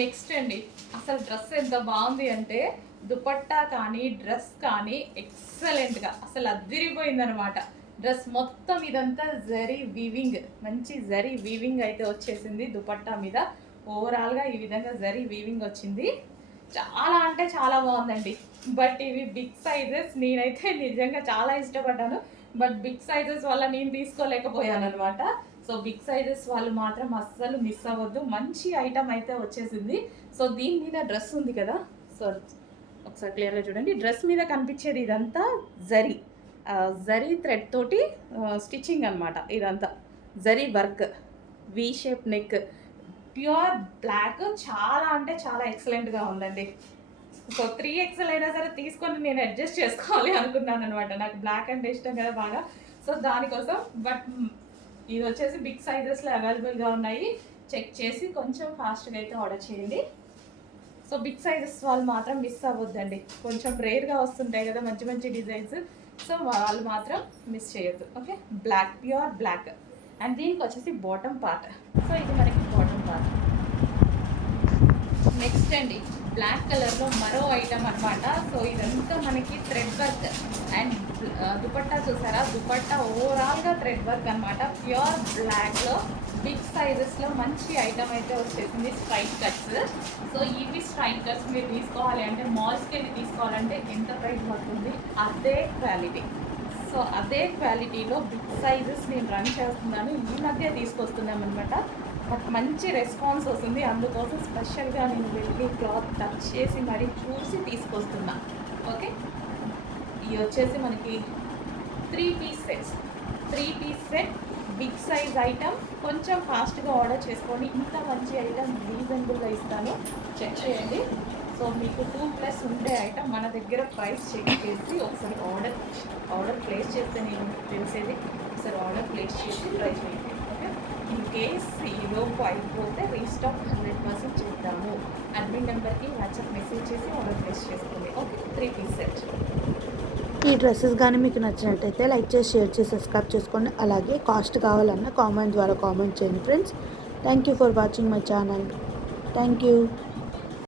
Next అండి, అసలు dress ఎంత బాగుంది అంటే దుపట్టా కానీ డ్రెస్ కానీ ఎక్సలెంట్గా అసలు అదిరిపోయిందనమాట. డ్రెస్ మొత్తం ఇదంతా జరీ వీవింగ్, మంచి జరీ వీవింగ్ అయితే వచ్చేసింది దుపట్టా మీద. ఓవరాల్గా ఈ విధంగా జరీ వీవింగ్ వచ్చింది. చాలా అంటే చాలా బాగుందండి. బట్ ఇవి బిగ్ సైజెస్, నేనైతే నిజంగా చాలా ఇష్టపడ్డాను. బట్ బిగ్ సైజెస్ వల్ల నేను తీసుకోలేకపోయాను అనమాట. సో బిగ్ సైజెస్ వాళ్ళు మాత్రం అస్సలు మిస్ అవ్వద్దు. మంచి ఐటమ్ అయితే వచ్చేసింది. సో దీని మీద డ్రెస్ ఉంది కదా, సో ఒకసారి క్లియర్గా చూడండి. డ్రెస్ మీద కనిపించేది ఇదంతా జరీ జరీ థ్రెడ్ తోటి స్టిచ్చింగ్ అనమాట. ఇదంతా zari work, V shape neck, pure black. చాలా అంటే చాలా ఎక్సలెంట్గా ఉందండి. సో 3XL అయినా సరే తీసుకొని నేను అడ్జస్ట్ చేసుకోవాలి అనుకున్నాను అనమాట. నాకు బ్లాక్ అంటే ఇష్టం కదా బాగా. సో దానికోసం. బట్ ఇది వచ్చేసి బిగ్ సైజెస్లో అవైలబుల్గా ఉన్నాయి. చెక్ చేసి కొంచెం ఫాస్ట్గా అయితే ఆర్డర్ చేయండి. సో బిగ్ సైజెస్ వాళ్ళు మాత్రం మిస్ అవ్వద్దండి. కొంచెం రేర్గా వస్తుంటాయి కదా మంచి మంచి డిజైన్స్. సో వాళ్ళు మాత్రం మిస్ చేయొద్దు. Okay, black, pure black. And దీనికి వచ్చేసి బాటమ్ పార్ట్. సో ఇది మనకి బాటమ్ పార్ట్. నెక్స్ట్ అండి, బ్లాక్ కలర్లో మరో ఐటమ్ అనమాట. సో ఇదంతా మనకి థ్రెడ్ వర్క్. అండ్ దుపట్టా చూసారా, దుపట్టా ఓవరాల్గా థ్రెడ్ వర్క్ అనమాట. ప్యూర్ బ్లాక్లో బిగ్ సైజెస్లో మంచి ఐటమ్ అయితే వచ్చేసింది. Straight cuts. సో ఇవి స్ట్రైట్ కట్స్ మీరు తీసుకోవాలి అంటే మాల్స్కి వెళ్ళి తీసుకోవాలంటే ఎంత ప్రైస్ పడుతుంది, అదే క్వాలిటీ. సో అదే క్వాలిటీలో బిగ్ సైజెస్ నేను రన్ చేస్తున్నాను. ఈ మధ్య తీసుకొస్తున్నాం అనమాట. నాకు మంచి రెస్పాన్స్ వస్తుంది. అందుకోసం స్పెషల్గా నేను వెళ్ళి క్లాత్ టచ్ చేసి మరీ చూసి తీసుకొస్తున్నా. ఓకే, ఇవి వచ్చేసి మనకి 3 piece sets. 3 piece set, big size item. కొంచెం ఫాస్ట్గా ఆర్డర్ చేసుకోండి. ఇంత మంచి ఐటమ్ రీజనబుల్గా ఇస్తాను, చెక్ చేయండి. సో మీకు 2+ ఉండే ఐటమ్ మన దగ్గర ప్రైస్ చెక్ చేసి ఒకసారి ఆర్డర్ ప్లేస్ చేస్తే నేను తెలిసేది. ఒకసారి ఆర్డర్ ప్లేస్ చేసి ట్రై చేయండి. ఓకే, ఇన్ కేస్ ఈలోపు అయిపోతే రీస్టాక్ 100% చేద్దాము. అడ్మిన్ నెంబర్కి వాట్సాప్ మెసేజ్ చేసి ఆర్డర్ ప్లేస్ చేసుకోండి. Okay, 3 piece set. ఈ డ్రెస్సెస్ కానీ మీకు నచ్చినట్టయితే లైక్ చేసి, షేర్ చేసి, సబ్స్క్రైబ్ చేసుకోండి. అలాగే కాస్ట్ కావాలన్నా కామెంట్ ద్వారా కామెంట్ చేయండి friends. Thank you for watching my channel. Thank you.